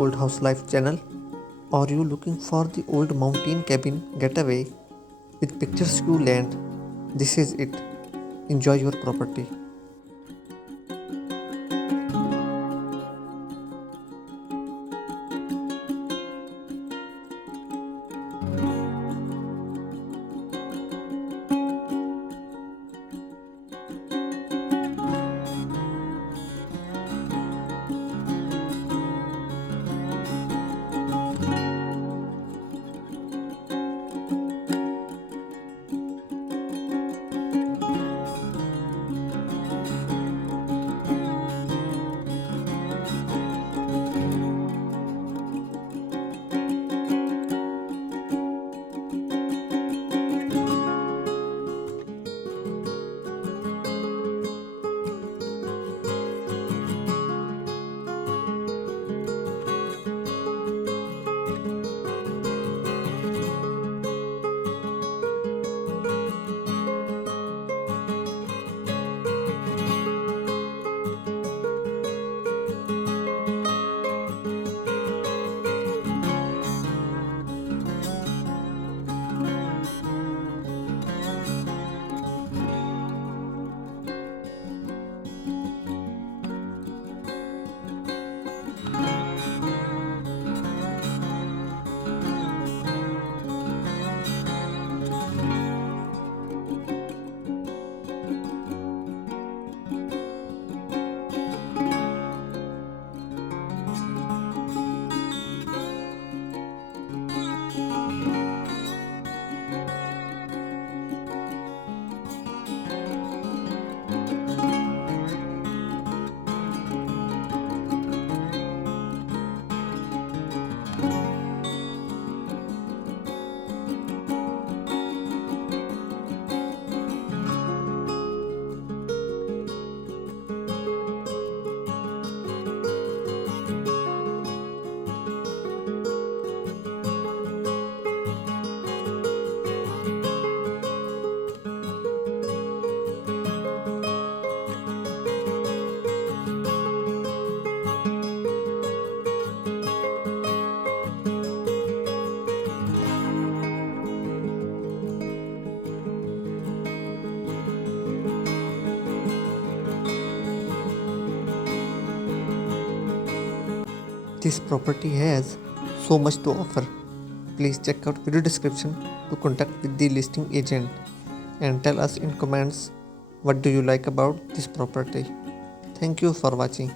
Old House Life channel? Are you looking for the old mountain cabin getaway with picturesque land? This is it. Enjoy your property. This property has so much to offer. Please check out video description to contact with the listing agent and tell us in comments what do you like about this property. Thank you for watching.